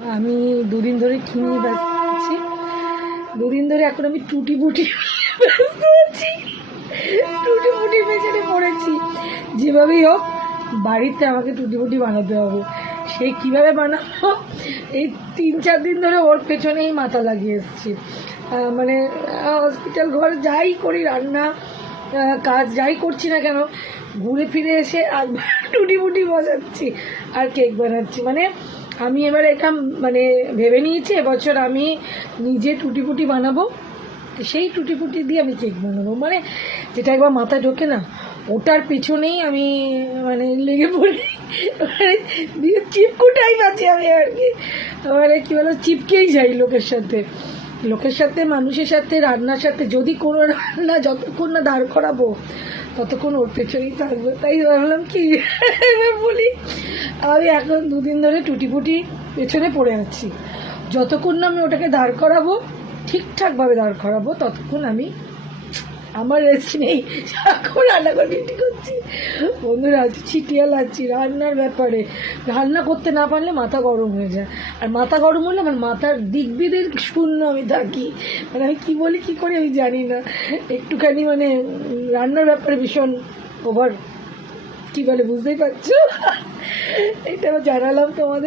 আমি দুদিন ধরে কিনে ব্যস্ত আছি। দুদিন ধরে এখন আমি টুটি ফুটি ব্যস্ত আছি, টুটি ফুটি পেছনে পড়েছি। যেভাবেই হোক বাড়িতে আমাকে টুটি ফুটি বানাতে হবে। সে কীভাবে বানাবো এই 3-4 দিন ধরে ওর পেছনেই মাথা লাগিয়ে এসেছি। মানে হসপিটাল ঘর যাই করি, রান্না কাজ যাই করছি না কেন, ঘুরে ফিরে এসে আর টুটি ফুটি বসাচ্ছি আর কেক বানাচ্ছি। মানে আমি এবার এটা মানে ভেবে নিয়েছি এবছর আমি নিজে টুটি ফুটি বানাবো, সেই টুটি ফুটি দিয়ে আমি কেক বানাবো। মানে যেটা একবার মাথায় ঢোকে না, ওটার পেছনেই আমি মানে লেগে পড়ি। মানে চিপকু টাইপ আছি আমি আর কি, মানে কী বলো, চিপকেই যাই লোকের সাথে মানুষের সাথে রান্নার সাথে। যদি কোনো রান্না যতক্ষণ না দাঁড় করাবো ততক্ষণ ওর পেছনেই থাকবো। তাই ভাবলাম কি এবার বলি, আমি এখন দুদিন ধরে টুটি ফুটি পেছনে পড়ে আছি। যতক্ষণ না আমি ওটাকে দাঁড় করাবো, ঠিকঠাকভাবে দাঁড় করাবো, ততক্ষণ আমি আমার রেস্ট নেই, সারাক্ষণ রান্না করে বিক্রি করছি। বন্ধুরা আছি ছিটিয়া লাগছি রান্নার ব্যাপারে। রান্না করতে না পারলে মাথা গরম হয়ে যায়, আর মাথা গরম হলে আমার মাথার দিক বিদিক শূন্য আমি থাকি। মানে আমি কী বলি কী করি আমি জানি না, একটুখানি মানে রান্নার ব্যাপারে ভীষণ ওভার, কী বলে বুঝতেই পারছো। এটা জানালাম তোমাদের।